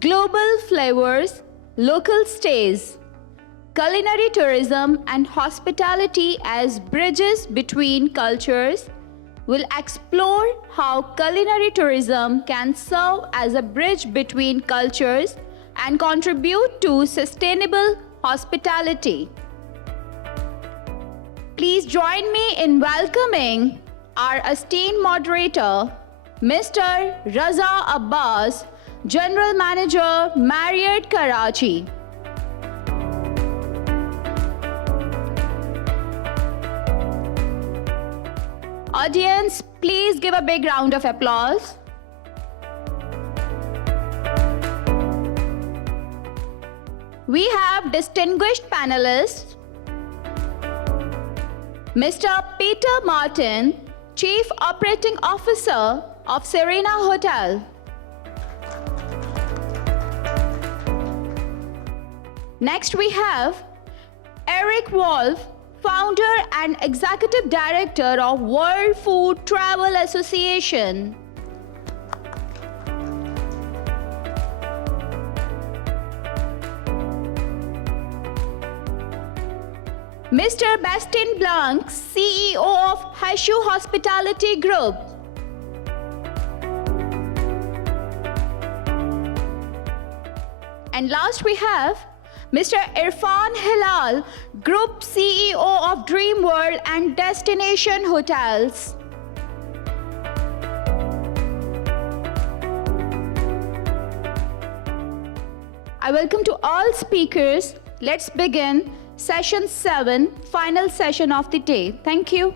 global flavors, local stays, culinary tourism and hospitality as bridges between cultures. We'll explore how culinary tourism can serve as a bridge between cultures and contribute to sustainable hospitality. Please join me in welcoming our esteemed moderator, Mr. Raza Abbas, General Manager, Marriott, Karachi. Audience, please give a big round of applause. We have distinguished panelists, Mr. Peter Martin, Chief Operating Officer of Serena Hotel. Next we have Erik, Founder and Executive Director of World Food Travel Association. Mr. Bastian Blanc, CEO of Hashu Hospitality Group. And last we have Mr. Irfan Hilal, Group CEO of Dream World and Destination Hotels. I welcome to all speakers. Let's begin session 7, final session of the day. Thank you.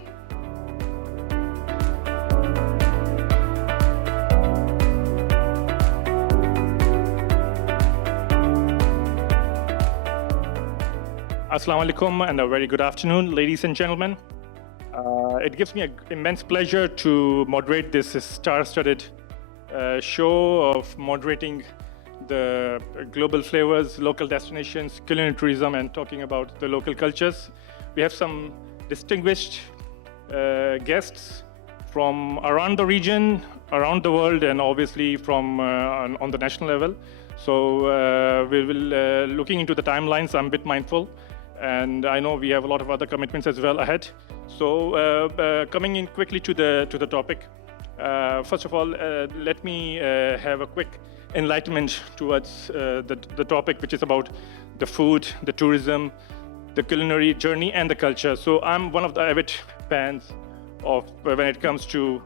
Assalamu alaikum and a very good afternoon, ladies and gentlemen. It gives me an immense pleasure to moderate this star-studded show of moderating the global flavors, local destinations, culinary tourism, and talking about the local cultures. We have some distinguished guests from around the region, around the world, and obviously from on the national level. So we will, looking into the timelines, I'm a bit mindful. And I know we have a lot of other commitments as well ahead. So coming in quickly to the topic. First of all, let me have a quick enlightenment towards the topic, which is about the food, the tourism, the culinary journey, and the culture. So I'm one of the avid fans of when it comes to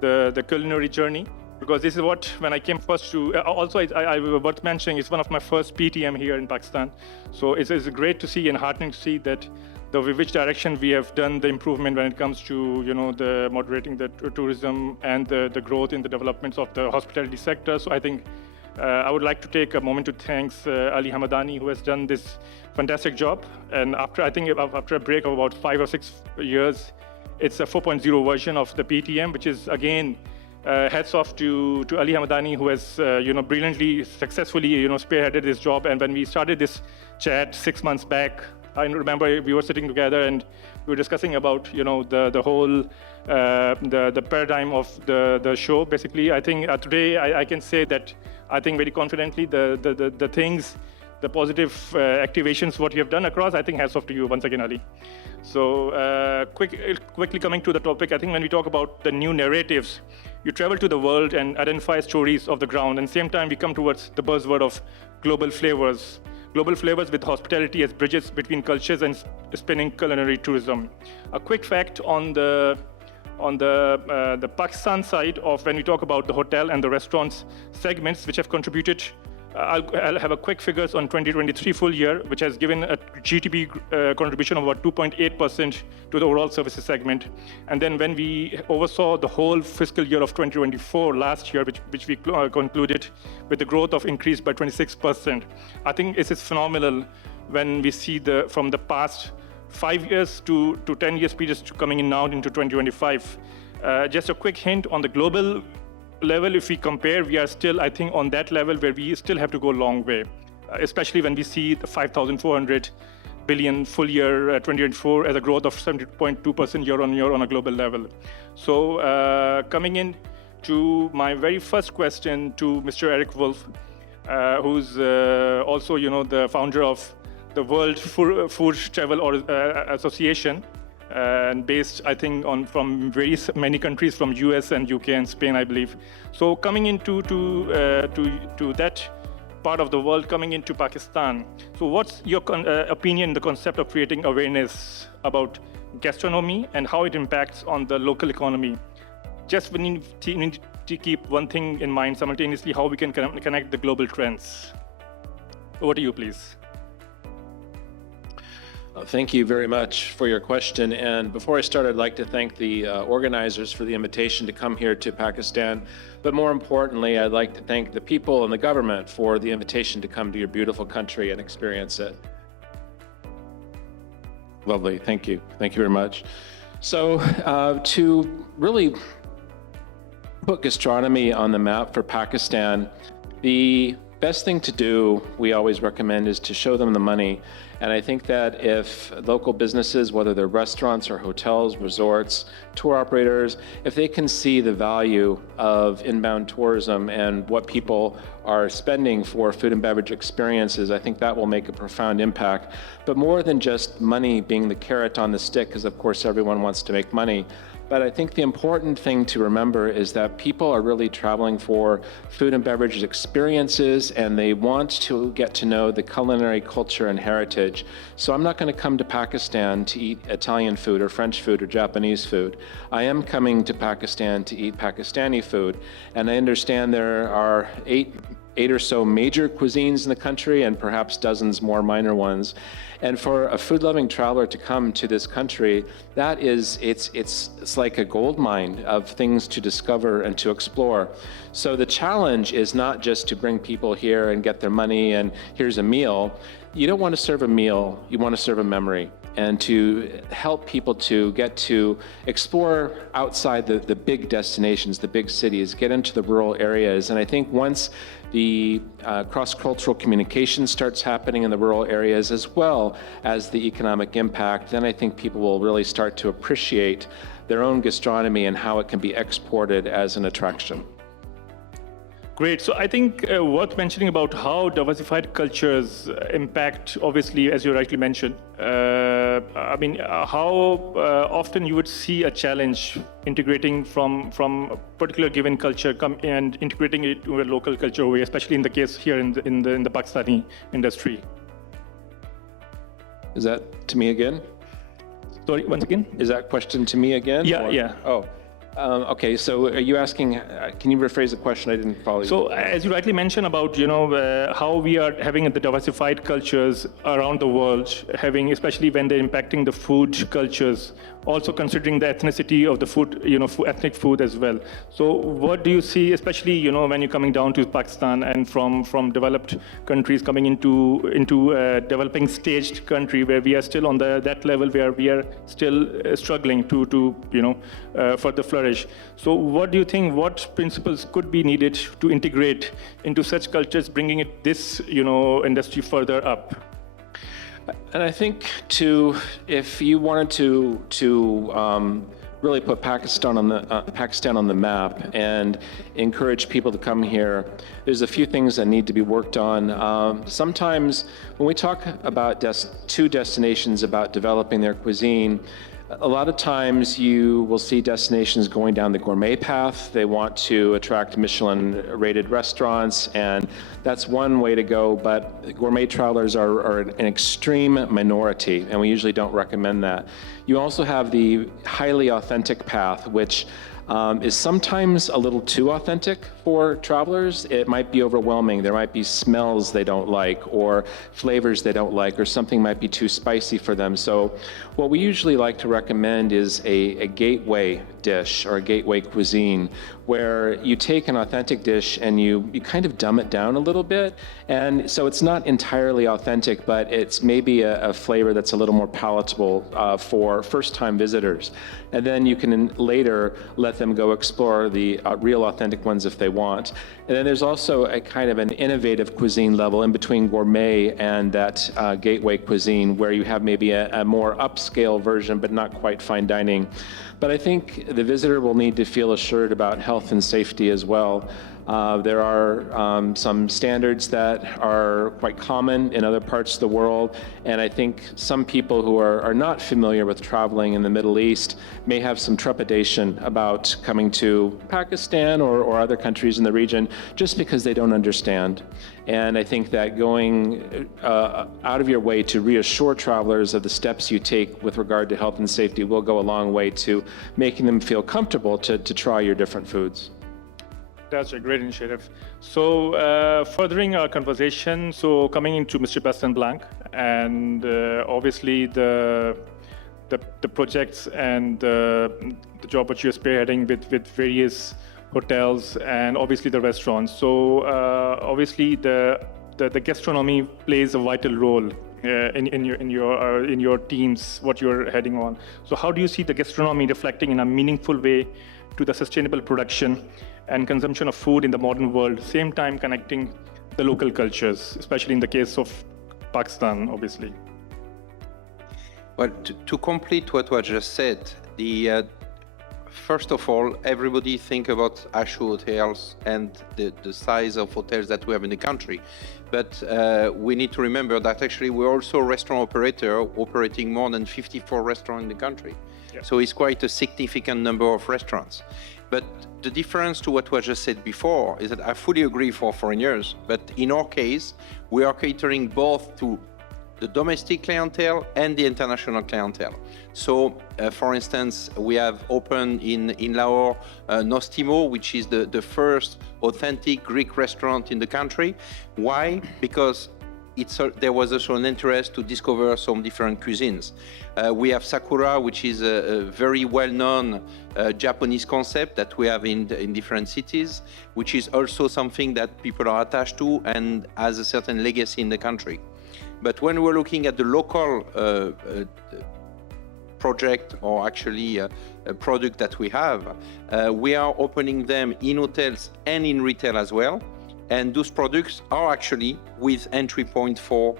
the culinary journey, because this is what, when I came first to, also I worth mentioning, it's one of my first PTM here in Pakistan. So it's great to see and heartening to see that which direction we have done the improvement when it comes to, the moderating the tourism and the growth in the developments of the hospitality sector. So I think I would like to take a moment to thank Ali Hamadani, who has done this fantastic job. And after a break of about 5 or 6 years, it's a 4.0 version of the PTM, which is again, hats off to Ali Hamadani, who has brilliantly, successfully spearheaded this job. And when we started this chat 6 months back, I remember we were sitting together and we were discussing about the whole the paradigm of the show. Basically, I think today I can say that I think very confidently the things, the positive activations what you have done across, I think hats off to you once again, Ali. So quickly coming to the topic, I think when we talk about the new narratives, you travel to the world and identify stories of the ground, and same time we come towards the buzzword of global flavors. Global flavors with hospitality as bridges between cultures and spinning culinary tourism. A quick fact on the Pakistan side of when we talk about the hotel and the restaurants segments, which have contributed. I'll have a quick figures on 2023 full year, which has given a GDP contribution of about 2.8% to the overall services segment. And then when we oversaw the whole fiscal year of 2024 last year, which we concluded with the growth of increased by 26%. I think it is phenomenal when we see from the past 5 years to 10 years periods coming in now into 2025. Just a quick hint on the global level, if we compare, we are still, I think, on that level where we still have to go a long way, especially when we see the 5,400 billion full year 2024 as a growth of 70.2% year on year on a global level. So coming in to my very first question to Mr. Erik Wolf, who's also, the founder of the World Food Travel Association, and based, I think, from many countries, from US and UK and Spain, I believe. So coming into to that part of the world, coming into Pakistan. So what's your opinion, the concept of creating awareness about gastronomy and how it impacts on the local economy? Just we need to keep one thing in mind simultaneously, how we can connect the global trends. Over to you, please. Thank you very much for your question. And before I start, I'd like to thank the organizers for the invitation to come here to Pakistan. But more importantly, I'd like to thank the people and the government for the invitation to come to your beautiful country and experience it. Lovely, thank you. Thank you very much. So to really put gastronomy on the map for Pakistan, the best thing to do, we always recommend, is to show them the money. And I think that if local businesses, whether they're restaurants or hotels, resorts, tour operators, if they can see the value of inbound tourism and what people are spending for food and beverage experiences, I think that will make a profound impact. But more than just money being the carrot on the stick, because of course everyone wants to make money, but I think the important thing to remember is that people are really traveling for food and beverage experiences, and they want to get to know the culinary culture and heritage. So I'm not going to come to Pakistan to eat Italian food or French food or Japanese food. I am coming to Pakistan to eat Pakistani food. And I understand there are eight or so major cuisines in the country and perhaps dozens more minor ones. And for a food-loving traveler to come to this country, that is, it's like a gold mine of things to discover and to explore. So the challenge is not just to bring people here and get their money and here's a meal. You don't want to serve a meal, you want to serve a memory, and to help people to get to explore outside the big destinations, the big cities, get into the rural areas. And I think once the cross-cultural communication starts happening in the rural areas, as well as the economic impact, then I think people will really start to appreciate their own gastronomy and how it can be exported as an attraction. Great. So I think worth mentioning about how diversified cultures impact, obviously, as you rightly mentioned. How often you would see a challenge integrating from a particular given culture and integrating it to a local culture way, especially in the case here in the Pakistani industry. Is that to me again? Sorry, once again? Is that question to me again? Yeah, yeah. Oh. Okay, so are you asking, can you rephrase the question? I didn't follow you. So as you rightly mentioned about, how we are having the diversified cultures around the world, having, especially when they're impacting the food cultures, also considering the ethnicity of the food, ethnic food as well. So what do you see, especially, when you're coming down to Pakistan and from developed countries coming into a developing staged country where we are still on that level where we are still struggling to further flourish. So what do you think, what principles could be needed to integrate into such cultures, bringing this industry further up? And I think if you wanted to really put Pakistan on the map and encourage people to come here, there's a few things that need to be worked on. Sometimes when we talk about two destinations about developing their cuisine, a lot of times you will see destinations going down the gourmet path. They want to attract Michelin-rated restaurants, and that's one way to go, but gourmet travelers are an extreme minority, and we usually don't recommend that. You also have the highly authentic path, which is sometimes a little too authentic for travelers. It might be overwhelming. There might be smells they don't like or flavors they don't like, or something might be too spicy for them. So what we usually like to recommend is a gateway dish or a gateway cuisine, where you take an authentic dish and you kind of dumb it down a little bit. And so it's not entirely authentic, but it's maybe a flavor that's a little more palatable for first-time visitors. And then you can later let them go explore the real authentic ones if they want. And then there's also a kind of an innovative cuisine level in between gourmet and that gateway cuisine, where you have maybe a more upscale version, but not quite fine dining. But I think the visitor will need to feel assured about health and safety as well. There are some standards that are quite common in other parts of the world, and I think some people who are not familiar with traveling in the Middle East may have some trepidation about coming to Pakistan or other countries in the region just because they don't understand. And I think that going out of your way to reassure travelers of the steps you take with regard to health and safety will go a long way to making them feel comfortable to try your different foods. That's a great initiative. So furthering our conversation, so coming into Mr. Bastian Blanc, and obviously the projects and the job which you're spearheading with various hotels and obviously the restaurants. So obviously the gastronomy plays a vital role in your teams, what you're heading on. So how do you see the gastronomy reflecting in a meaningful way to the sustainable production and consumption of food in the modern world, same time connecting the local cultures, especially in the case of Pakistan, obviously? Well, to complete what was just said, first of all, everybody think about Ashu hotels and the size of hotels that we have in the country. But we need to remember that actually we're also a restaurant operator operating more than 54 restaurants in the country. Yeah. So it's quite a significant number of restaurants. But the difference to what was just said before is that I fully agree for foreigners, but in our case, we are catering both to the domestic clientele and the international clientele. So, for instance, we have opened in Lahore Nostimo, which is the first authentic Greek restaurant in the country. Why? Because there was also an interest to discover some different cuisines. We have Sakura, which is a very well-known Japanese concept that we have in different cities, which is also something that people are attached to and has a certain legacy in the country. But when we're looking at the local project or actually a product that we have, we are opening them in hotels and in retail as well. And those products are actually with entry point for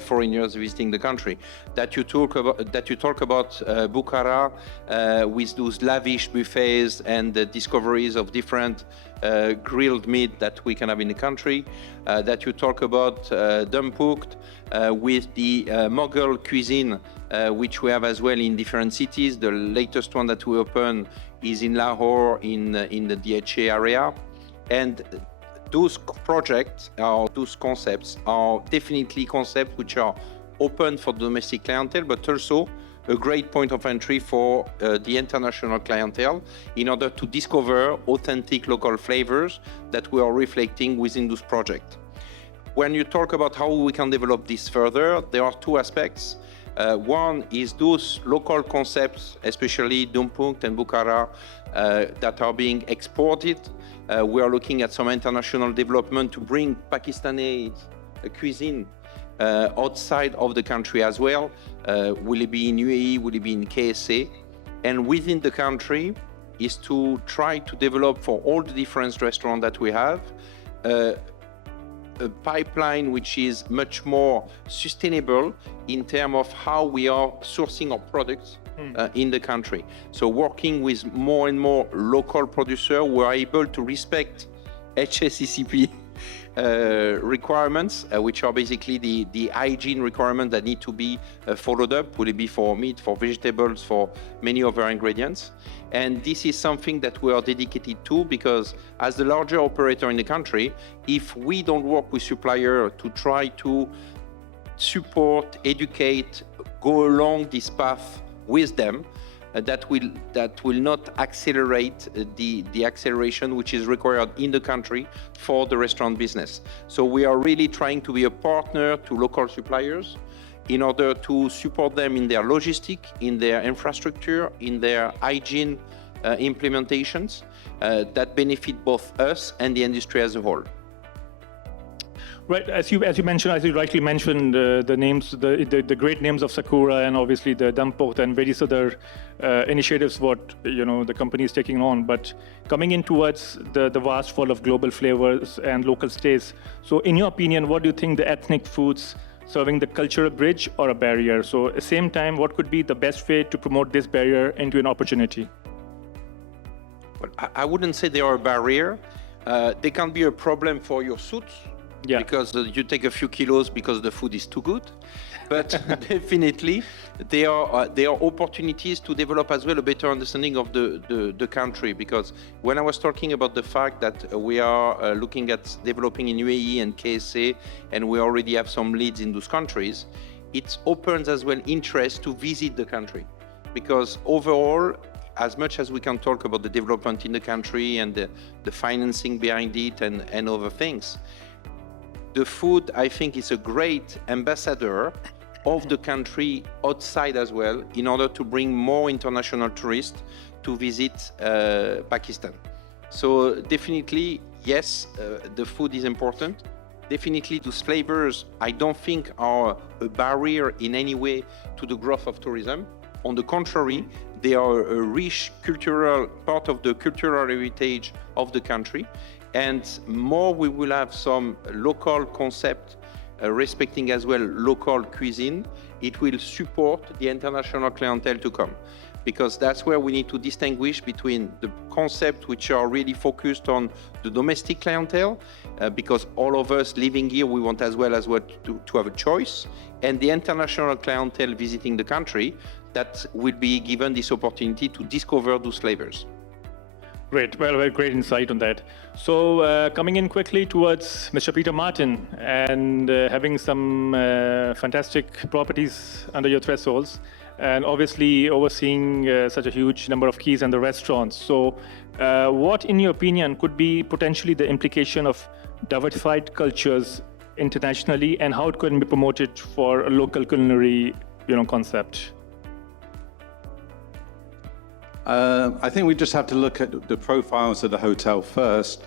foreigners visiting the country. That you talk about Bukhara with those lavish buffets and the discoveries of different grilled meat that we can have in the country. That you talk about Dumpukht with the Mughal cuisine, which we have as well in different cities. The latest one that we open is in Lahore in the DHA area. And those projects or those concepts are definitely concepts which are open for domestic clientele, but also a great point of entry for the international clientele in order to discover authentic local flavors that we are reflecting within those projects. When you talk about how we can develop this further, there are two aspects. One is those local concepts, especially Dumpukht and Bukhara, that are being exported. We are looking at some international development to bring Pakistani cuisine outside of the country as well. Will it be in UAE? Will it be in KSA? And within the country is to try to develop for all the different restaurants that we have a pipeline which is much more sustainable in terms of how we are sourcing our products in the country. So working with more and more local producers, we are able to respect HACCP requirements, which are basically the hygiene requirements that need to be followed up. Will it be for meat, for vegetables, for many other ingredients? And this is something that we are dedicated to, because as the larger operator in the country, if we don't work with suppliers to try to support, educate, go along this path with them, that will not accelerate the acceleration which is required in the country for the restaurant business. So we are really trying to be a partner to local suppliers in order to support them in their logistics, in their infrastructure, in their hygiene implementations that benefit both us and the industry as a whole. Right, as you mentioned, as you rightly mentioned, the names, the great names of Sakura and obviously the Dumpukht and various other initiatives what the company is taking on. But coming in towards the vast fall of global flavors and local stays. So, in your opinion, what do you think the ethnic foods serving the cultural bridge or a barrier? So, at the same time, what could be the best way to promote this barrier into an opportunity? Well, I wouldn't say they are a barrier. They can be a problem for your suits because you take a few kilos because the food is too good. But definitely, there are opportunities to develop as well a better understanding of the country. Because when I was talking about the fact that we are looking at developing in UAE and KSA, and we already have some leads in those countries, it opens as well interest to visit the country. Because overall, as much as we can talk about the development in the country and the financing behind it and other things, the food, I think, is a great ambassador of the country outside as well, in order to bring more international tourists to visit Pakistan. So definitely, yes, the food is important. Definitely those flavors, I don't think are a barrier in any way to the growth of tourism. On the contrary, they are a rich cultural part of the cultural heritage of the country. And more we will have some local concept respecting as well local cuisine, it will support the international clientele to come. Because that's where we need to distinguish between the concepts which are really focused on the domestic clientele, because all of us living here, we want as well to have a choice, and the international clientele visiting the country that will be given this opportunity to discover those flavors. Great. Well, great insight on that. So coming in quickly towards Mr. Peter Martin and having some fantastic properties under your thresholds and obviously overseeing such a huge number of keys and the restaurants. So what, in your opinion, could be potentially the implication of diversified cultures internationally and how it could be promoted for a local culinary concept? I think we just have to look at the profiles of the hotel first.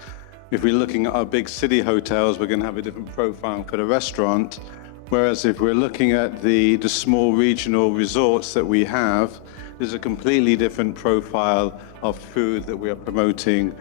If we're looking at our big city hotels, we're going to have a different profile for the restaurant. Whereas if we're looking at the small regional resorts that we have, there's a completely different profile of food that we are promoting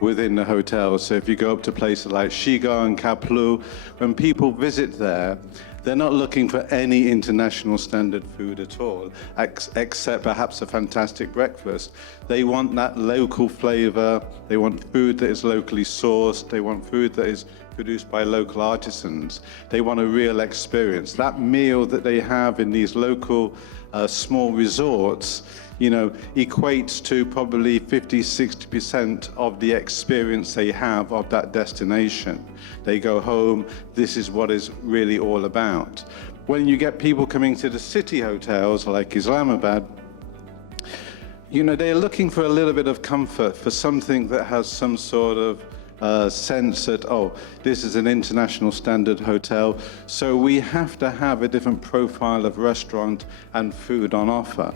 within the hotel. So if you go up to places like Shigar and Kaplu, when people visit there, they're not looking for any international standard food at all, except perhaps a fantastic breakfast. They want that local flavor. They want food that is locally sourced. They want food that is produced by local artisans. They want a real experience. That meal that they have in these local small resorts, equates to probably 50-60% of the experience they have of that destination. They go home, this is what it's really all about. When you get people coming to the city hotels like Islamabad, they're looking for a little bit of comfort, for something that has some sort of sense that, this is an international standard hotel, so we have to have a different profile of restaurant and food on offer.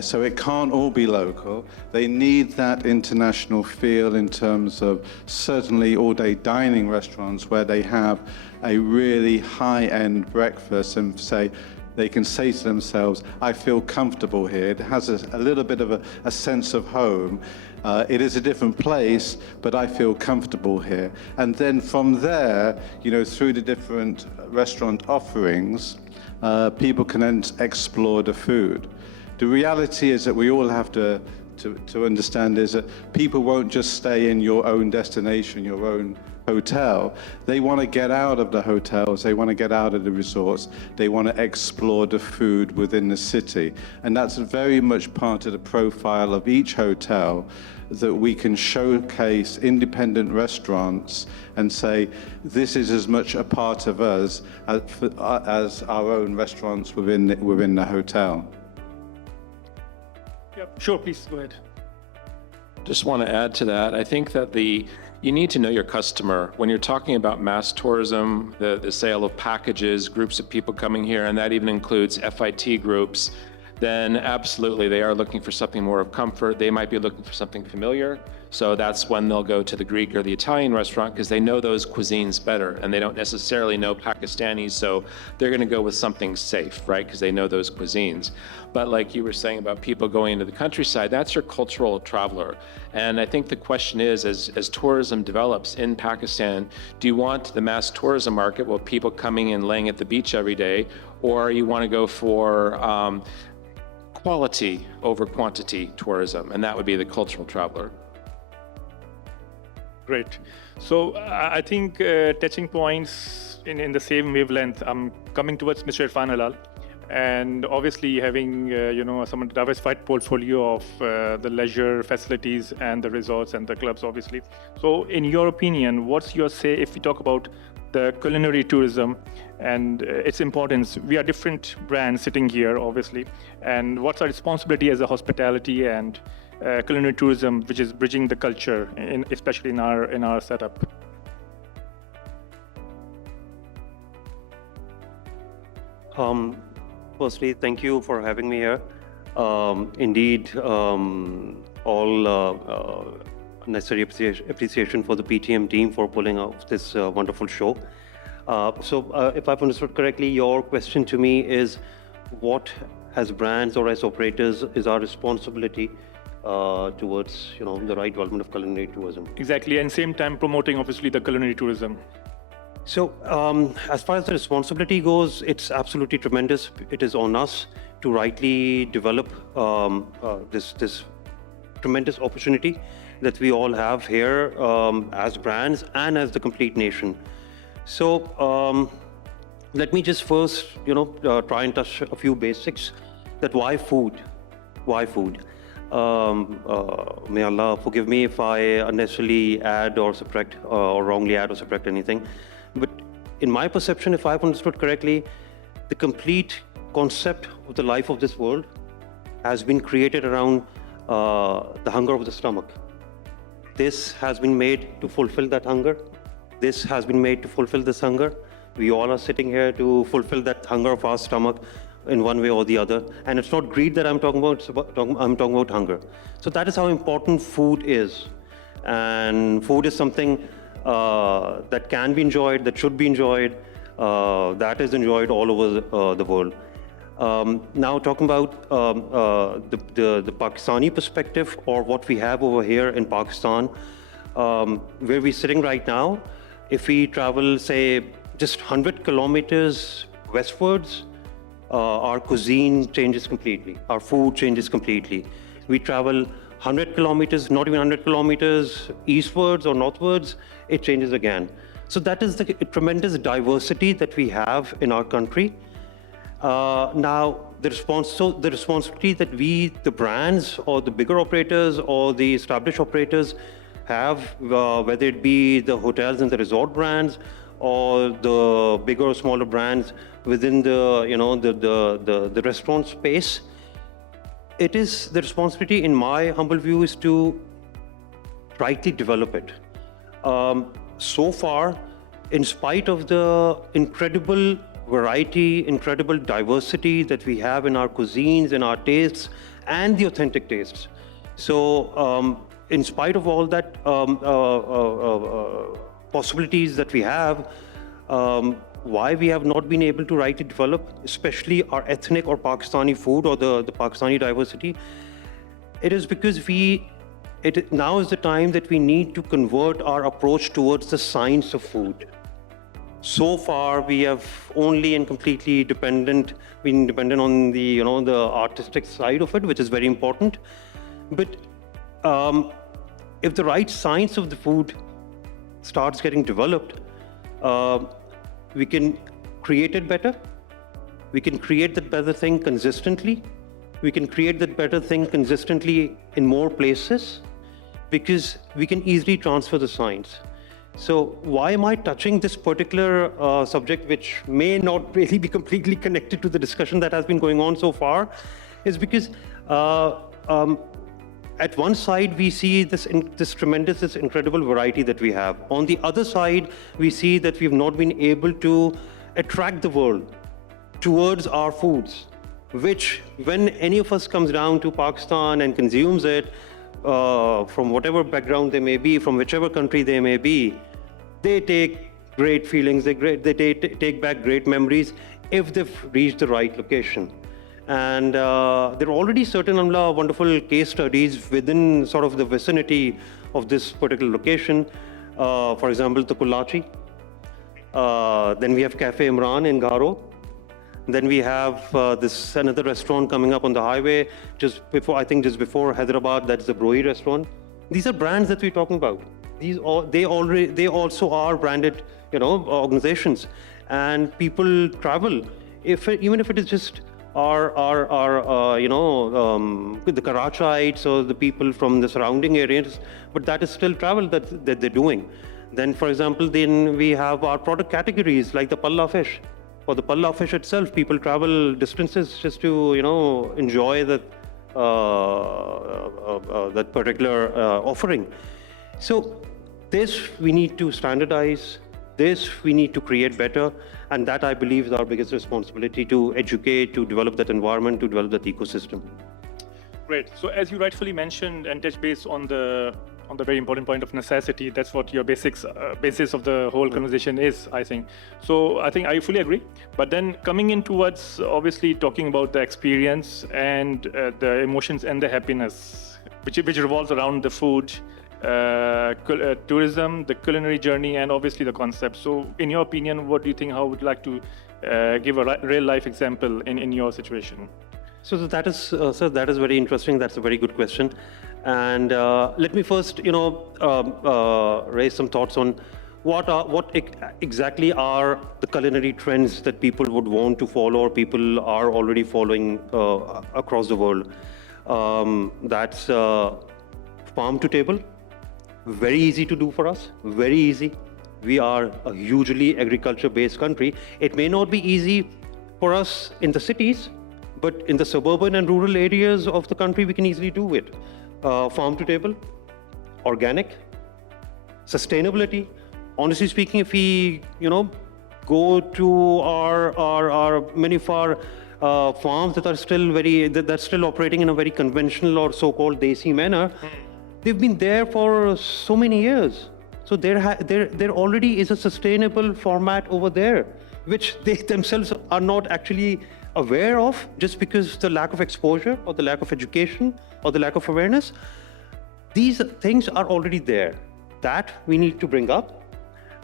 So it can't all be local. They need that international feel in terms of certainly all-day dining restaurants where they have a really high-end breakfast and they can say to themselves, I feel comfortable here. It has a little bit of a sense of home. It is a different place, but I feel comfortable here. And then from there, through the different restaurant offerings, people can then explore the food. The reality is that we all have to understand is that people won't just stay in your own destination, your own hotel. They want to get out of the hotels, they want to get out of the resorts, they want to explore the food within the city. And that's very much part of the profile of each hotel, that we can showcase independent restaurants and say, this is as much a part of us as our own restaurants within the hotel. Yep. Sure, please go ahead. Just want to add to that. I think that you need to know your customer. When you're talking about mass tourism, the sale of packages, groups of people coming here, and that even includes FIT groups, then absolutely they are looking for something more of comfort. They might be looking for something familiar. So that's when they'll go to the Greek or the Italian restaurant because they know those cuisines better and they don't necessarily know Pakistanis. So they're going to go with something safe, right? Because they know those cuisines. But like you were saying about people going into the countryside, that's your cultural traveler. And I think the question is, as tourism develops in Pakistan, do you want the mass tourism market with people coming and laying at the beach every day, or you want to go for quality over quantity tourism? And that would be the cultural traveler. Great. So I think touching points in the same wavelength. I'm coming towards Mr. Irfan Halal, and obviously having some diversified portfolio of the leisure facilities and the resorts and the clubs, obviously. So, in your opinion, what's your say if we talk about the culinary tourism and its importance? We are different brands sitting here, obviously, and what's our responsibility as a hospitality and culinary tourism, which is bridging the culture, especially in our setup. Firstly, thank you for having me here. Indeed, all necessary appreciation for the PTM team for pulling off this wonderful show. So, if I've understood correctly, your question to me is, what as brands or as operators is our responsibility towards the right development of culinary tourism? Exactly, and same time promoting obviously the culinary tourism. So, as far as the responsibility goes, it's absolutely tremendous. It is on us to rightly develop this tremendous opportunity that we all have here as brands and as the complete nation. So, let me just first, try and touch a few basics. That why food? Why food? May Allah forgive me if I unnecessarily add or subtract or wrongly add or subtract anything. But in my perception, if I've understood correctly, the complete concept of the life of this world has been created around the hunger of the stomach. This has been made to fulfill that hunger. This has been made to fulfill this hunger. We all are sitting here to fulfill that hunger of our stomach in one way or the other. And it's not greed that I'm talking about, I'm talking about hunger. So that is how important food is. And food is something that can be enjoyed, that should be enjoyed, that is enjoyed all over the world. Now talking about the Pakistani perspective, or what we have over here in Pakistan, where we're sitting right now, if we travel, say, just 100 kilometers westwards, our cuisine changes completely. Our food changes completely. We travel 100 kilometers, not even 100 kilometers eastwards or northwards, it changes again. So that is the tremendous diversity that we have in our country. Now, the responsibility that we, the brands or the bigger operators or the established operators have, whether it be the hotels and the resort brands or the bigger or smaller brands within the restaurant space, it is the responsibility, in my humble view, is to rightly develop it. So far, in spite of the incredible variety, incredible diversity that we have in our cuisines, in our tastes, and the authentic tastes. So, in spite of all that possibilities that we have, why we have not been able to rightly develop, especially our ethnic or Pakistani food or the Pakistani diversity, it is because now is the time that we need to convert our approach towards the science of food. So far, we have only and completely been dependent on the artistic side of it, which is very important. But if the right science of the food starts getting developed, we can create it better. We can create that better thing consistently. We can create that better thing consistently in more places, because we can easily transfer the science. So why am I touching this particular subject, which may not really be completely connected to the discussion that has been going on so far, is because at one side, we see this tremendous, this incredible variety that we have. On the other side, we see that we've not been able to attract the world towards our foods, which, when any of us comes down to Pakistan and consumes it, from whatever background they may be, from whichever country they may be, they take great feelings, they take back great memories if they've reached the right location. And there are already certain wonderful case studies within sort of the vicinity of this particular location. For example, the Karachi. Then we have Cafe Imran in Garo. Then we have another restaurant coming up on the highway just before Hyderabad. That's the Brohi restaurant. These are brands that we're talking about. They also are branded, organizations, and people travel. Even if it is just the Karachites or the people from the surrounding areas, but that is still travel that they're doing. Then, for example, then we have our product categories like the palla fish. For the palla fish itself, people travel distances just to, enjoy that particular offering. So this we need to standardize. This we need to create better, and that I believe is our biggest responsibility, to educate, to develop that environment, to develop that ecosystem. Great. So as you rightfully mentioned and touched base on the very important point of necessity, that's what your basis of the whole conversation is, I think. So I think I fully agree. But then coming in towards obviously talking about the experience and the emotions and the happiness, which revolves around the food, tourism, the culinary journey, and obviously the concept. So in your opinion, what do you think, how would you like to give a real life example in your situation? So that is very interesting. That's a very good question. And let me first, raise some thoughts on what exactly are the culinary trends that people would want to follow, or people are already following across the world. That's farm to table. Very easy to do for us, very easy. We are a hugely agriculture-based country. It may not be easy for us in the cities, but in the suburban and rural areas of the country, we can easily do it. Farm to table, organic, sustainability. Honestly speaking, if we, go to our many of our farms that are still operating in a very conventional or so-called desi manner, they've been there for so many years. So there already is a sustainable format over there, which they themselves are not actually aware of, just because the lack of exposure or the lack of education or the lack of awareness. These things are already there. That we need to bring up.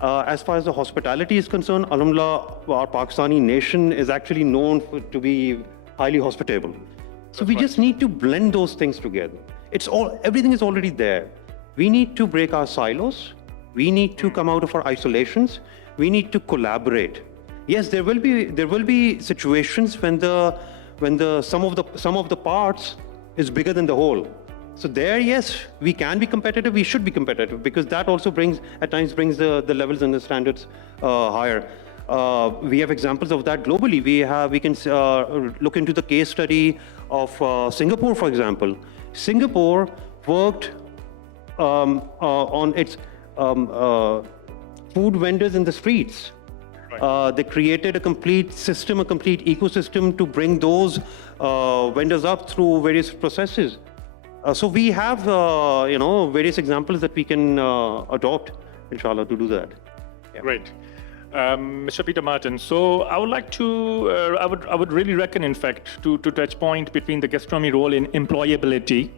As far as the hospitality is concerned, alhamdulillah, our Pakistani nation is actually known to be highly hospitable. So we just need to blend those things together. Everything is already there. We need to break our silos. We need to come out of our isolations. We need to collaborate. Yes, there will be situations when the sum of the parts is bigger than the whole. So there, yes, we can be competitive. We should be competitive, because that also at times brings the levels and the standards higher. We have examples of that globally. We can look into the case study of Singapore, for example. Singapore worked on its food vendors in the streets. Right. They created a complete system, a complete ecosystem to bring those vendors up through various processes. So we have, various examples that we can adopt, inshallah, to do that. Yeah. Great. Mr. Peter Martin, so I would like to, I would really reckon, in fact, to touch point between the gastronomy role in employability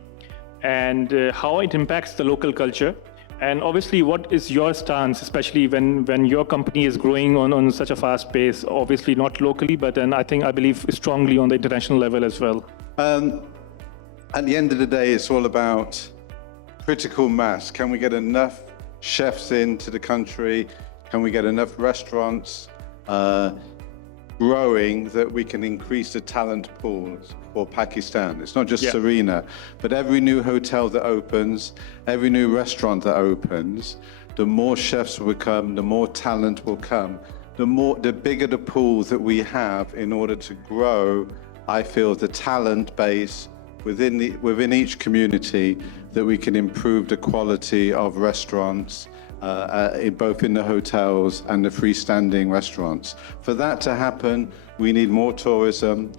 and how it impacts the local culture. And obviously, what is your stance, especially when your company is growing on such a fast pace, obviously not locally, but then I believe strongly on the international level as well? At the end of the day, it's all about critical mass. Can we get enough chefs into the country? Can we get enough restaurants growing that we can increase the talent pools for Pakistan? It's not just Serena, but every new hotel that opens, every new restaurant that opens, the more chefs will come, the more talent will come, the bigger the pool that we have in order to grow, I feel, the talent base within each community, that we can improve the quality of restaurants, both in the hotels and the freestanding restaurants. For that to happen, we need more tourism,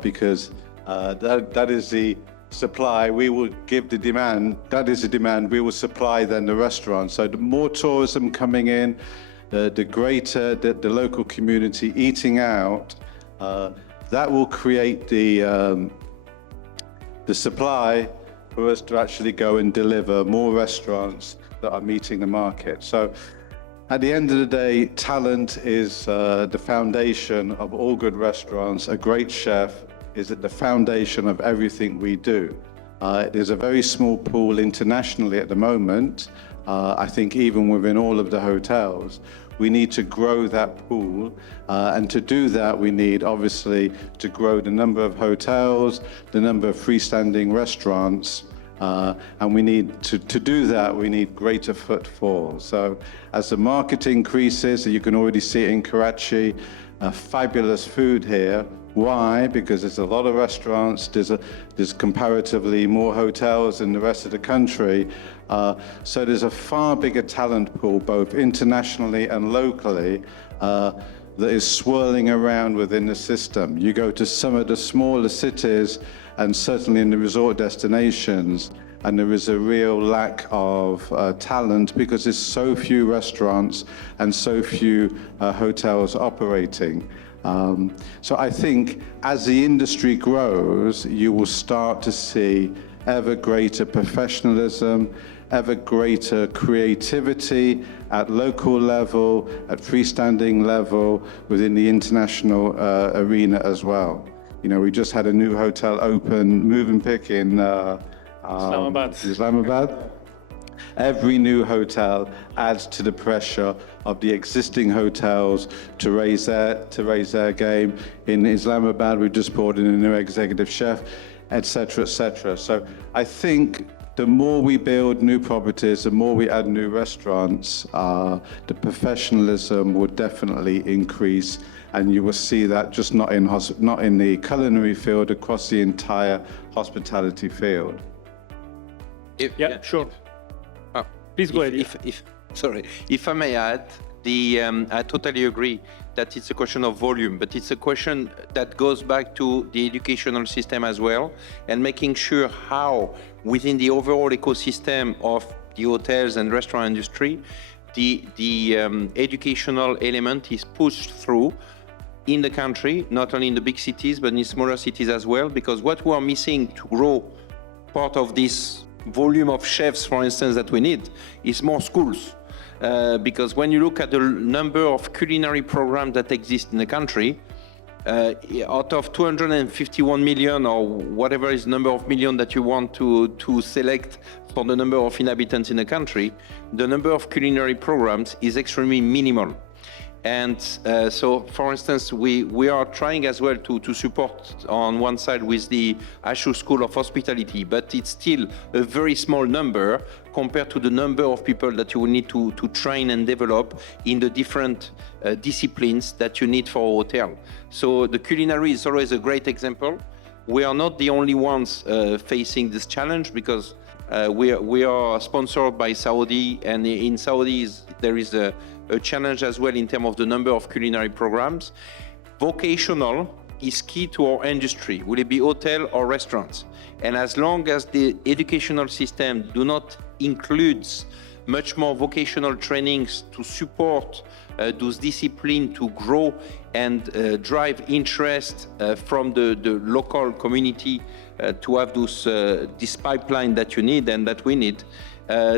because that is the supply. We will give the demand. That is the demand. We will supply then the restaurants. So the more tourism coming in, the greater the local community eating out, that will create the supply for us to actually go and deliver more restaurants that are meeting the market. So at the end of the day, talent is the foundation of all good restaurants. A great chef is at the foundation of everything we do. There's a very small pool internationally at the moment, I think even within all of the hotels, we need to grow that pool. And to do that, we need obviously to grow the number of hotels, the number of freestanding restaurants, and we need to do that, we need greater footfall. So as the market increases, you can already see it in Karachi, fabulous food here. Why? Because there's a lot of restaurants, there's comparatively more hotels in the rest of the country. So there's a far bigger talent pool, both internationally and locally, that is swirling around within the system. You go to some of the smaller cities, and certainly in the resort destinations, and there is a real lack of talent because there's so few restaurants and so few hotels operating. So I think as the industry grows, you will start to see ever greater professionalism, ever greater creativity at local level, at freestanding level, within the international arena as well. You know, we just had a new hotel open, Move and Pick in Islamabad. Every new hotel adds to the pressure of the existing hotels to raise their game. In Islamabad, we just brought in a new executive chef, etc., etc. So I think the more we build new properties, the more we add new restaurants, the professionalism will definitely increase, and you will see that just not in the culinary field, across the entire hospitality field. Sure. Please go ahead. If I may add, I totally agree that it's a question of volume, but it's a question that goes back to the educational system as well, and making sure how within the overall ecosystem of the hotels and restaurant industry, the educational element is pushed through in the country, not only in the big cities, but in smaller cities as well, because what we are missing to grow part of this volume of chefs, for instance, that we need is more schools. Because when you look at the number of culinary programs that exist in the country, out of 251 million or whatever is the number of million that you want to select for the number of inhabitants in the country, the number of culinary programs is extremely minimal. And so, for instance, we are trying as well to support on one side with the Ashu School of Hospitality, but it's still a very small number compared to the number of people that you will need to train and develop in the different disciplines that you need for a hotel. So the culinary is always a great example. We are not the only ones facing this challenge, because we are sponsored by Saudi, and in Saudi there is a challenge as well in terms of the number of culinary programs. Vocational is key to our industry, will it be hotel or restaurants? And as long as the educational system do not include much more vocational trainings to support those disciplines to grow and drive interest from the local community to have this pipeline that you need and that we need,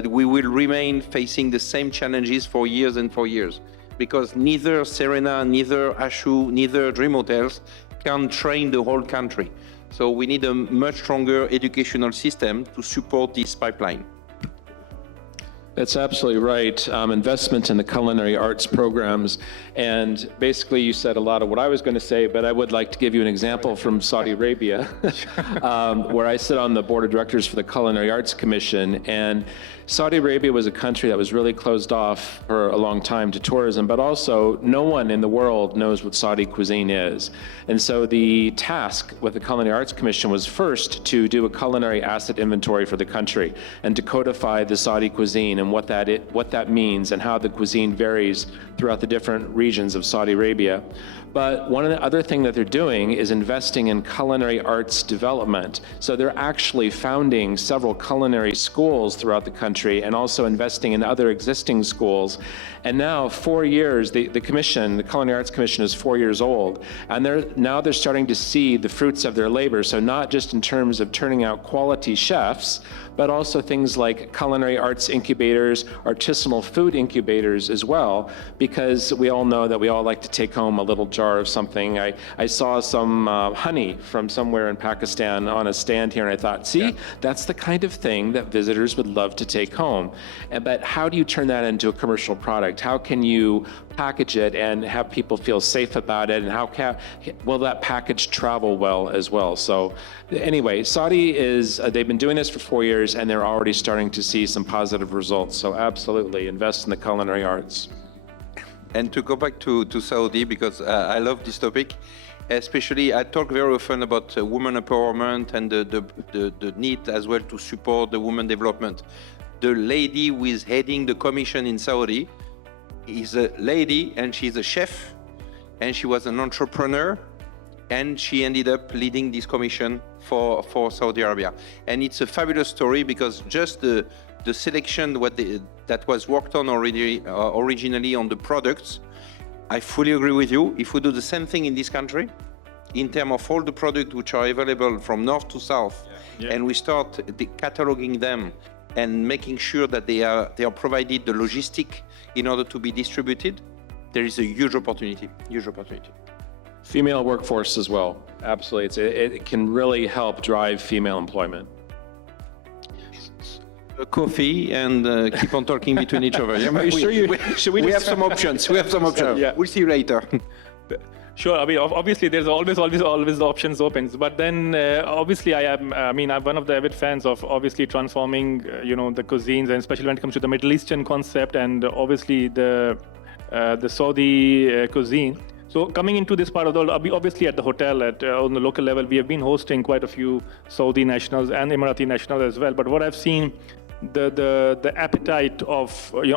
we will remain facing the same challenges for years and for years, because neither Serena, neither Ashu, neither Dream Hotels can train the whole country. So we need a much stronger educational system to support this pipeline. That's absolutely right. Investment in the culinary arts programs. And basically, you said a lot of what I was going to say, but I would like to give you an example from Saudi Arabia, where I sit on the board of directors for the Culinary Arts Commission. And Saudi Arabia was a country that was really closed off for a long time to tourism, but also no one in the world knows what Saudi cuisine is. And so the task with the Culinary Arts Commission was first to do a culinary asset inventory for the country and to codify the Saudi cuisine and what that means and how the cuisine varies throughout the different regions of Saudi Arabia. But one of the other thing that they're doing is investing in culinary arts development. So they're actually founding several culinary schools throughout the country and also investing in other existing schools. And now 4 years, the Culinary Arts Commission is 4 years old, and they're starting to see the fruits of their labor. So not just in terms of turning out quality chefs, but also things like culinary arts incubators, artisanal food incubators as well, because we all know that we all like to take home a little jar of something. I saw some honey from somewhere in Pakistan on a stand here, and I thought, see, that's the kind of thing that visitors would love to take take home. But how do you turn that into a commercial product? How can you package it and have people feel safe about it? And how will that package travel well as well? So anyway, Saudi they've been doing this for 4 years and they're already starting to see some positive results. So absolutely invest in the culinary arts. And to go back to Saudi, because I love this topic, especially I talk very often about women empowerment and the need as well to support the women development. The lady who is heading the commission in Saudi is a lady, and she's a chef, and she was an entrepreneur, and she ended up leading this commission for Saudi Arabia. And it's a fabulous story because just the selection that was worked on already originally on the products, I fully agree with you. If we do the same thing in this country, in terms of all the products which are available from north to south, and we start cataloging them and making sure that they are provided the logistic in order to be distributed, there is a huge opportunity, Female workforce as well. Absolutely. It can really help drive female employment. Coffee and keep on talking between each other. Yeah, Are you sure we have some options. Yeah. We'll see you later. Sure. I mean, obviously, there's always the options open. But then, obviously, I'm one of the avid fans of obviously transforming, the cuisines, and especially when it comes to the Middle Eastern concept, and obviously the Saudi cuisine. So coming into this part of the world, obviously at the hotel, on the local level, we have been hosting quite a few Saudi nationals and Emirati nationals as well. But what I've seen, the appetite of, or you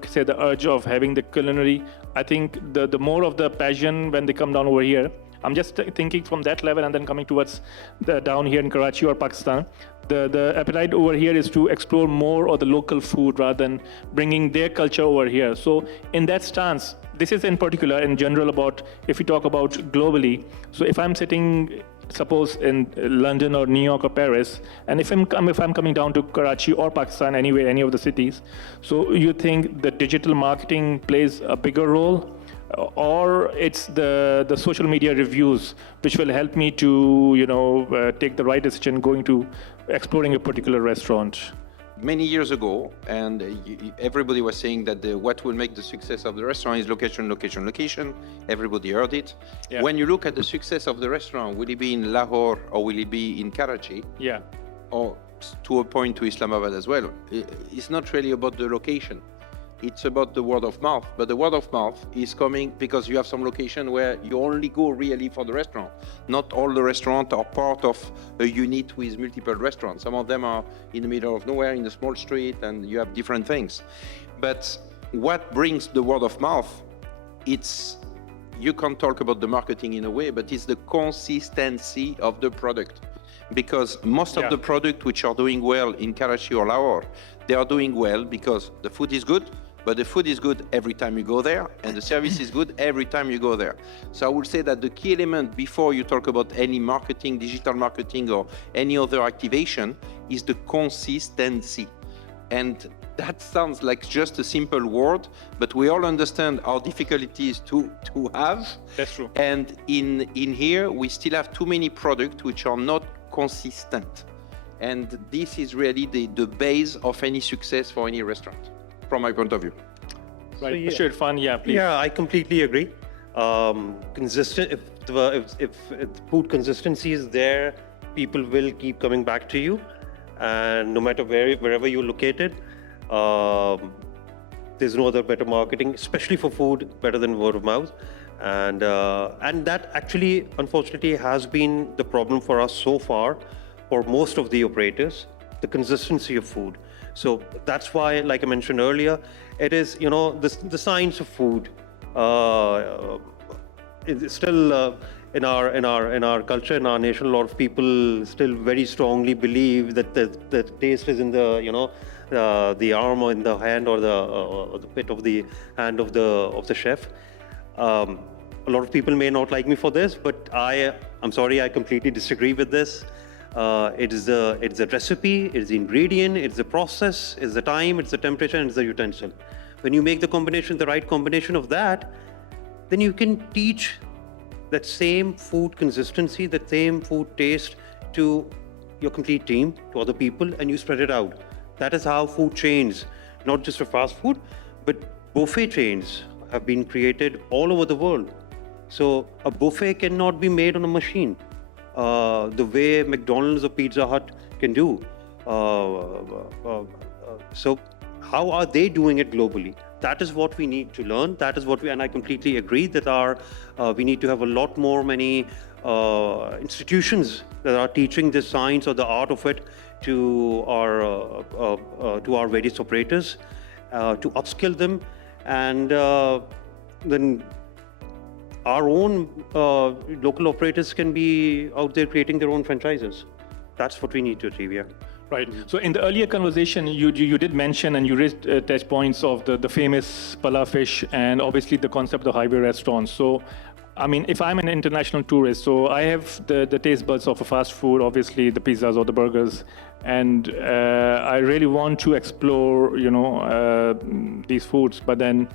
could say the urge of having the culinary, I think the more of the passion when they come down over here. I'm just thinking from that level and then coming towards down here in Karachi or Pakistan. The appetite over here is to explore more of the local food rather than bringing their culture over here. So in that stance, this is in particular, in general, about if we talk about globally. So if I'm sitting, suppose in London or New York or Paris, and if I'm coming down to Karachi or Pakistan, anywhere, any of the cities, so you think the digital marketing plays a bigger role, or it's the social media reviews which will help me to take the right decision going to exploring a particular restaurant? Many years ago, and everybody was saying that what will make the success of the restaurant is location, location, location. Everybody heard it. Yeah. When you look at the success of the restaurant, will it be in Lahore or will it be in Karachi? Yeah. Or to a point to Islamabad as well? It's not really about the location. It's about the word of mouth. But the word of mouth is coming because you have some location where you only go really for the restaurant. Not all the restaurants are part of a unit with multiple restaurants. Some of them are in the middle of nowhere, in a small street, and you have different things. But what brings the word of mouth, you can talk about the marketing in a way, but it's the consistency of the product. Because most of the product which are doing well in Karachi or Lahore, they are doing well because the food is good, but the food is good every time you go there, and the service is good every time you go there. So I would say that the key element before you talk about any marketing, digital marketing, or any other activation is the consistency. And that sounds like just a simple word, but we all understand how difficult it is to have. That's true. And in here, we still have too many products which are not consistent. And this is really the base of any success for any restaurant, from my point of view. Right. So, yeah. Sure, fun. Yeah, please. Yeah, I completely agree. Consistent. If food consistency is there, people will keep coming back to you, and no matter wherever you're located, there's no other better marketing, especially for food, better than word of mouth. And that actually, unfortunately, has been the problem for us so far, for most of the operators, the consistency of food. So that's why, like I mentioned earlier, it is, the science of food. It's still in our culture, in our nation, a lot of people still very strongly believe that the taste is in the arm or in the hand or the pit of the hand of the chef. A lot of people may not like me for this, but I'm sorry, I completely disagree with this. It's the recipe, it's the ingredient, it's the process, it's the time, it's the temperature, and it's the utensil. When you make the right combination of that, then you can teach that same food consistency, that same food taste to your complete team, to other people, and you spread it out. That is how food chains, not just for fast food, but buffet chains have been created all over the world. So a buffet cannot be made on a machine the way McDonald's or Pizza Hut can do. So how are they doing it globally? That is what we need to learn. That is what we, and I completely agree that we need to have a lot more many institutions that are teaching the science or the art of it to our various operators, to upskill them, and then our own local operators can be out there creating their own franchises. That's what we need to achieve, yeah. Right. So in the earlier conversation, you did mention and you raised touch points of the famous pala fish and obviously the concept of highway restaurants. So, I mean, if I'm an international tourist, so I have the taste buds of a fast food, obviously the pizzas or the burgers, and I really want to explore, these foods. But then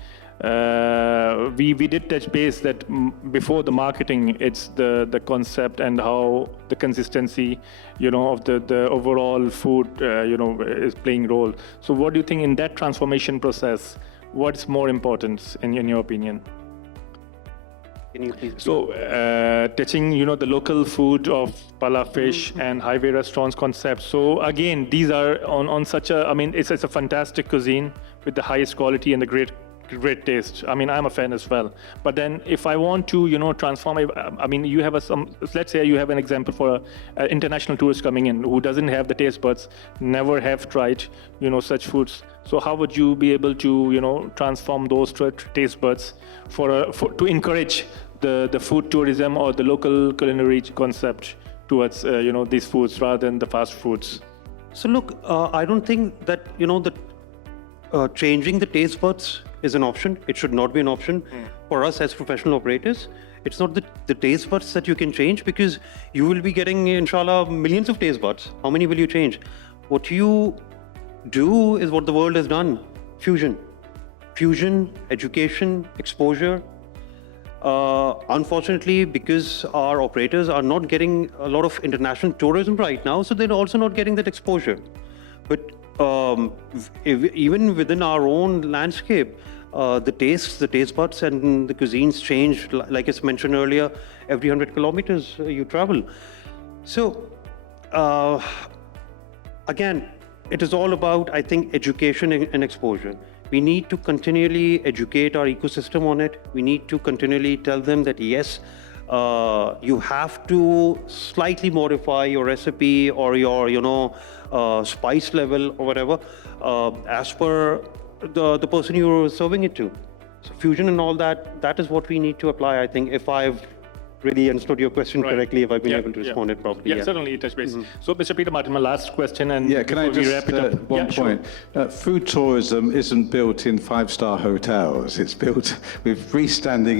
we did touch base that before the marketing, it's the concept and how the consistency, of the overall food, is playing role. So what do you think in that transformation process, what's more important in your opinion? Can you please? So, touching, the local food of pala fish and highway restaurants concept. So again, these are on such a, it's a fantastic cuisine with the highest quality and the great taste. I'm a fan as well. But then if I want to, transform, you have let's say you have an example for an international tourist coming in who doesn't have the taste buds, never have tried, such foods. So how would you be able to, transform those taste buds to encourage the food tourism or the local culinary concept towards, these foods rather than the fast foods? So look, I don't think that, changing the taste buds is an option. It should not be an option for us as professional operators. It's not the taste buds that you can change, because you will be getting, inshallah, millions of taste buds. How many will you change? What you do is what the world has done. Fusion, education, exposure. Unfortunately, because our operators are not getting a lot of international tourism right now, so they're also not getting that exposure. But even within our own landscape, the taste buds and the cuisines change, like I mentioned earlier, every 100 kilometers you travel. So again, it is all about, I think, education and exposure. We need to continually educate our ecosystem on it. We need to continually tell them that, yes, you have to slightly modify your recipe or your, spice level or whatever, as per the person you're serving it to. So fusion and all that is what we need to apply, I think, if I've really understood your question correctly, if I've been able to respond it properly. Yeah, certainly, touch base. So, Mr. Peter Martin, my last question, and can I just wrap it up? one point? Sure. Food tourism isn't built in five-star hotels. It's built with freestanding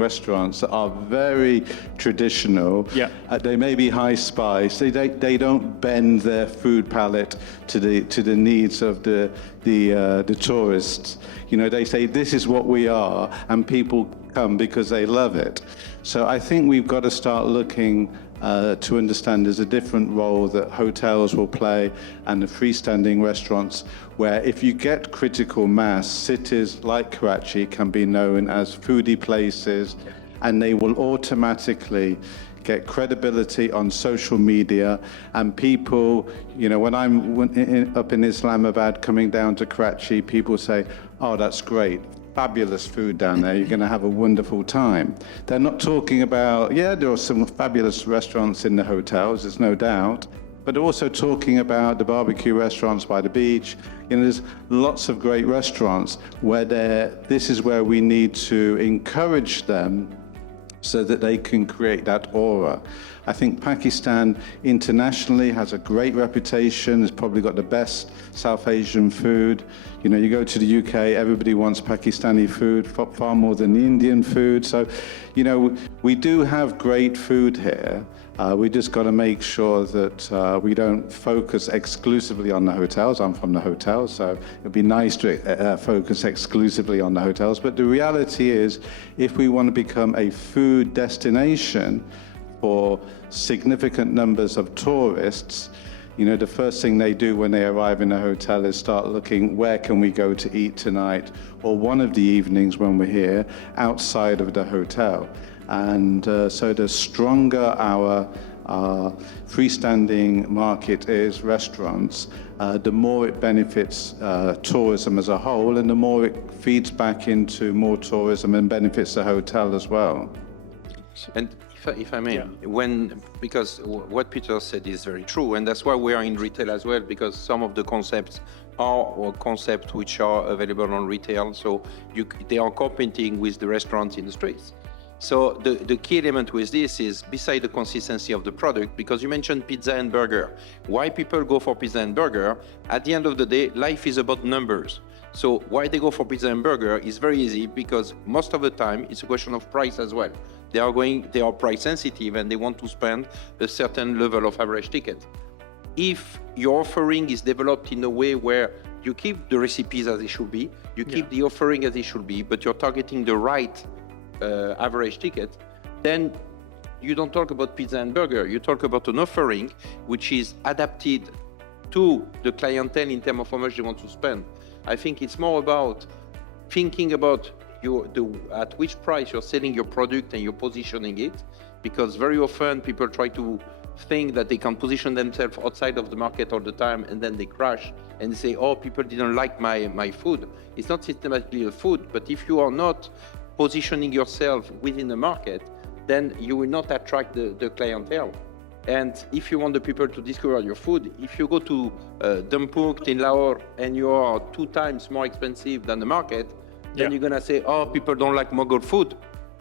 restaurants that are very traditional. Yeah. They may be high spice. They don't bend their food palette to the needs of the tourists. They say this is what we are, and people come because they love it. So I think we've got to start looking to understand there's a different role that hotels will play and the freestanding restaurants, where if you get critical mass, cities like Karachi can be known as foodie places, and they will automatically get credibility on social media. And people, when I'm up in Islamabad coming down to Karachi, people say, oh, that's great. Fabulous food down there. You're going to have a wonderful time. They're not talking about, there are some fabulous restaurants in the hotels, there's no doubt, but also talking about the barbecue restaurants by the beach. There's lots of great restaurants where this is where we need to encourage them so that they can create that aura. I think Pakistan internationally has a great reputation. It's probably got the best South Asian food. You go to the UK, everybody wants Pakistani food far more than the Indian food. So, we do have great food here. We just got to make sure that we don't focus exclusively on the hotels. I'm from the hotels, so it'd be nice to focus exclusively on the hotels. But the reality is, if we want to become a food destination for significant numbers of tourists, you know, the first thing they do when they arrive in a hotel is start looking, where can we go to eat tonight? Or one of the evenings when we're here, outside of the hotel. And so the stronger our freestanding market is, restaurants, the more it benefits tourism as a whole, and the more it feeds back into more tourism and benefits the hotel as well. And if I may, because what Peter said is very true, and that's why we are in retail as well, because some of the concepts are concepts which are available on retail, so they are competing with the restaurants in the streets. So the key element with this is, beside the consistency of the product, because you mentioned pizza and burger. Why people go for pizza and burger? At the end of the day, life is about numbers. So why they go for pizza and burger is very easy, because most of the time it's a question of price as well. They are price sensitive and they want to spend a certain level of average ticket. If your offering is developed in a way where you keep the recipes as they should be, you keep the offering as it should be, but you're targeting the right average ticket, then you don't talk about pizza and burger. You talk about an offering which is adapted to the clientele in terms of how much they want to spend. I think it's more about thinking about at which price you're selling your product and you're positioning it, because very often people try to think that they can position themselves outside of the market all the time, and then they crash and say, oh, people didn't like my food. It's not systematically a food, but if you are not positioning yourself within the market, then you will not attract the clientele. And if you want the people to discover your food, if you go to Dumpuk in Lahore and you are 2 times more expensive than the market, then you're gonna say, oh, people don't like Mughal food.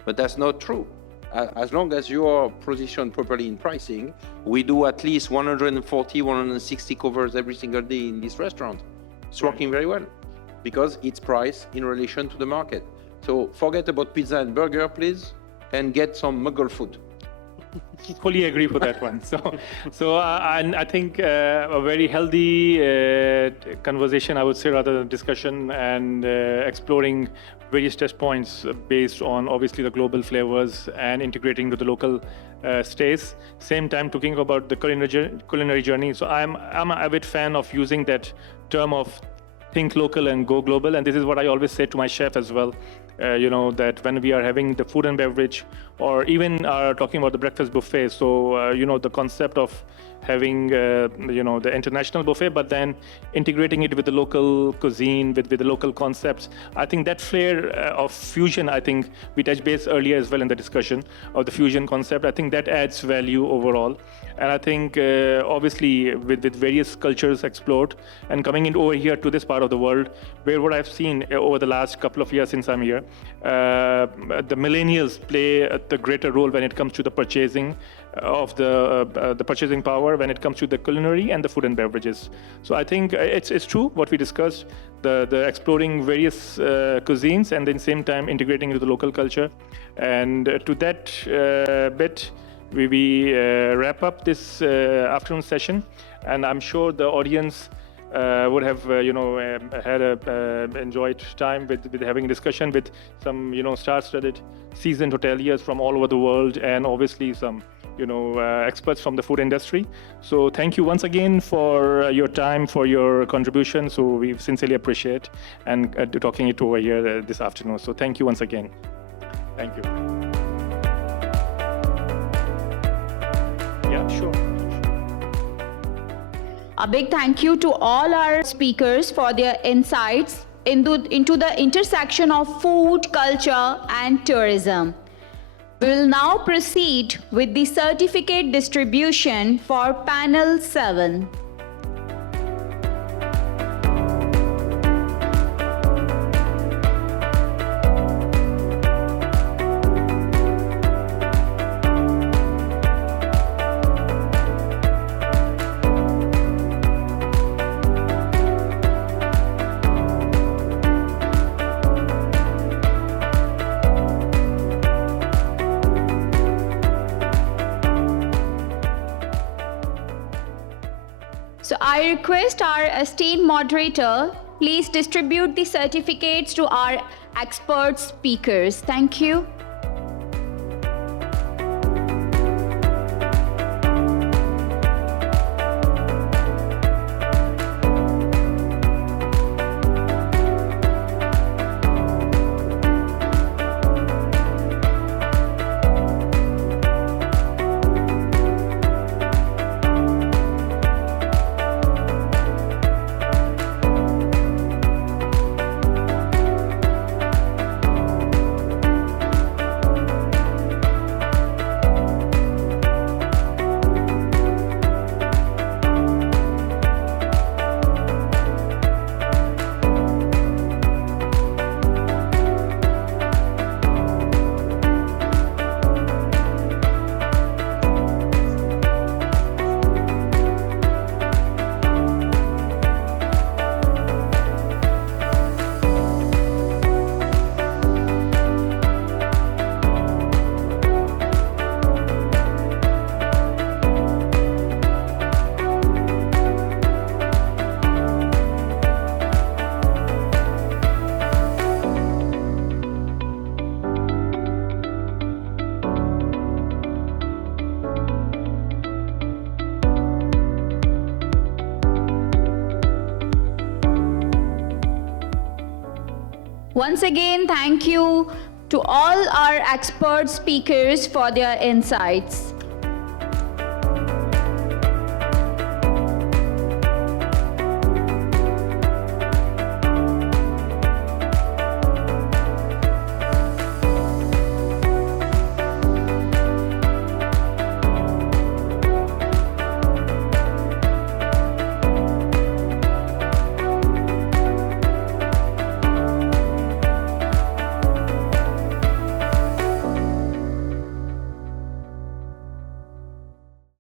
But that's not true. As long as you are positioned properly in pricing, we do at least 140, 160 covers every single day in this restaurant. It's working very well because it's priced in relation to the market. So forget about pizza and burger, please, and get some Mughal food. Fully agree for that one. And I think a very healthy conversation, I would say, rather than discussion, and exploring various touch points based on obviously the global flavors and integrating with the local stays. Same time talking about the culinary journey. So I'm an avid fan of using that term of think local and go global, and this is what I always say to my chef as well. That when we are having the food and beverage, or even talking about the breakfast buffet, so the concept of having the international buffet, but then integrating it with the local cuisine, with the local concepts. I think that flair of fusion, I think we touched base earlier as well in the discussion of the fusion concept. I think that adds value overall. And I think obviously with various cultures explored and coming in over here to this part of the world, where what I've seen over the last couple of years since I'm here, the millennials play the greater role when it comes to the purchasing of the purchasing power, when it comes to the culinary and the food and beverages. So I think it's true what we discussed, the exploring various cuisines and then same time integrating with the local culture. And to that bit, we wrap up this afternoon session, and I'm sure the audience would have had a enjoyed time with having a discussion with some star-studded seasoned hoteliers from all over the world, and obviously some experts from the food industry. So thank you once again for your time, for your contribution. So we sincerely appreciate and talking it over here this afternoon. So thank you once again. Thank you. Yeah, sure. A big thank you to all our speakers for their insights into the intersection of food, culture, and tourism. We will now proceed with the certificate distribution for Panel 7. So I request our esteemed moderator, please distribute the certificates to our expert speakers. Thank you. Once again, thank you to all our expert speakers for their insights.